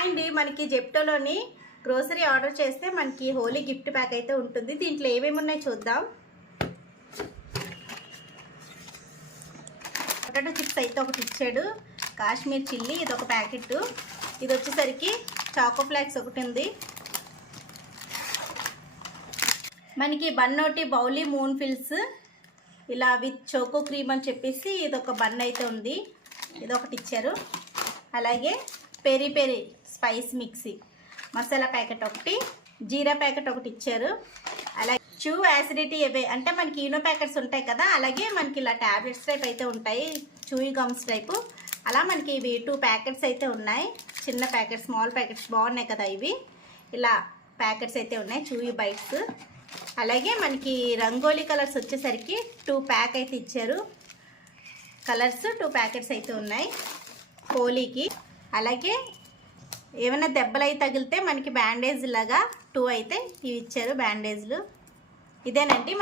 అండి మనకి జెప్టోలోని grocery order చేస్తే మనకి హోలీ గిఫ్ట్ ప్యాక్ అయితే ఉంటుంది. దీంట్లో ఏమేమి ఉన్నాయో చూద్దాం. పొటాటో చిప్స్ అయితే ఒకటి ఇచ్చాడు. కాశ్మీర్ చిల్లీ ఇది ఒక ప్యాకెట్. ఇది వచ్చేసరికి చాకో ఫ్లాక్స్ ఒకటి ఉంది. మనకి బన్నోటి బౌలీ మూన్ ఫిల్స్ ఇలా విత్ చోకో క్రీమ్ అని చెప్పేసి ఇది ఒక బన్ అయితే ఉంది. ఇది ఒకటి ఇచ్చారు. అలాగే peri peri spice mixie masala packet ఒకటి, జీరా ప్యాకెట్ ఒకటి ఇచ్చారు. అలాగే చూ యాసిడిటీ అవే అంటే మనకి ఈనో ప్యాకెట్స్ ఉంటాయి కదా, అలాగే మనకి ఇలా ట్యాబ్లెట్స్ టైప్ అయితే ఉంటాయి, చూయి గమ్స్ టైపు. అలా మనకి ఇవి 2 ప్యాకెట్స్ అయితే ఉన్నాయి. చిన్న ప్యాకెట్స్, స్మాల్ ప్యాకెట్స్ బాగున్నాయి కదా ఇవి. ఇలా ప్యాకెట్స్ అయితే ఉన్నాయి, చూయి బైట్స్. అలాగే మనకి రంగోలీ కలర్స్ వచ్చేసరికి 2 ప్యాక్ అయితే ఇచ్చారు. కలర్స్ 2 ప్యాకెట్స్ అయితే ఉన్నాయి హోలీకి. అలాగే ఏమైనా దెబ్బలు అయితే తగిలితే మనకి బ్యాండేజ్ లాగా 2 అయితే ఇవి ఇచ్చారు బ్యాండేజ్లు. ఇదేనండి.